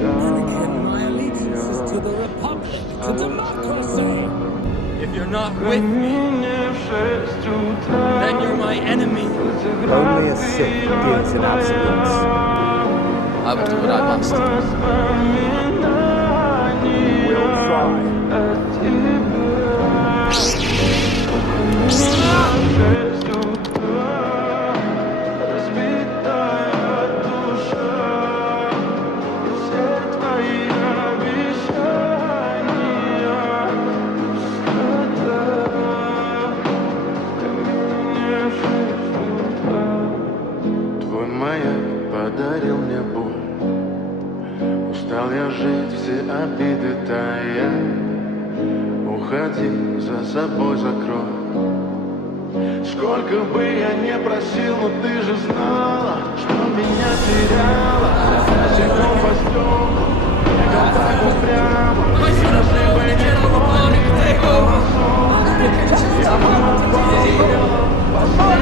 Anakin, my allegiance is to the Republic, to democracy. If you're not with me, then you're my enemy. Only a Sith deals in absolutes. I will do what I must. We'll try. Твой маяк подарил мне боль. Устал я жить, все обиды тая. Уходи, за собой закрой. Сколько бы я не просил, но ты же знала, что меня теряла. Босиком по стеклу, бегал так упрямо. И ошибок не было. Я потеряла последний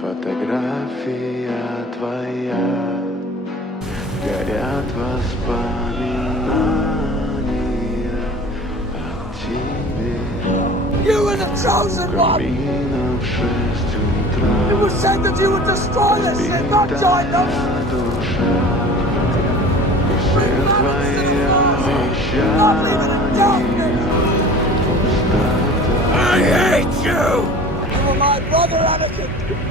фотография твоя, горят воспоминания о тебе. You were the chosen one! Камином в 6 утра. It was said that you would destroy this shit, not join them! Душа, и все твои Not leaving in darkness! обещания. I hate you! You were my brother, Anakin!